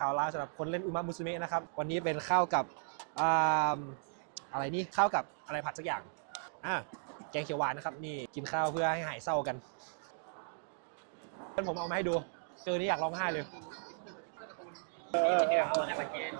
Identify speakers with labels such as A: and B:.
A: ข้าวลาวสำหรับคนเล่นอุมามุสเมะนะครับ วันนี้เป็นข้าวกับอ่าอะไรนี่ข้าวกับอะไรผัดสักอย่างอะแกงเขียวหวานนะครับ นี่กินข้าวเพื่อให้หายเศร้ากันเพื่อนผมเอามาให้ดู เจอนี่อยากร้องไห้เลย
B: เออเอามากิน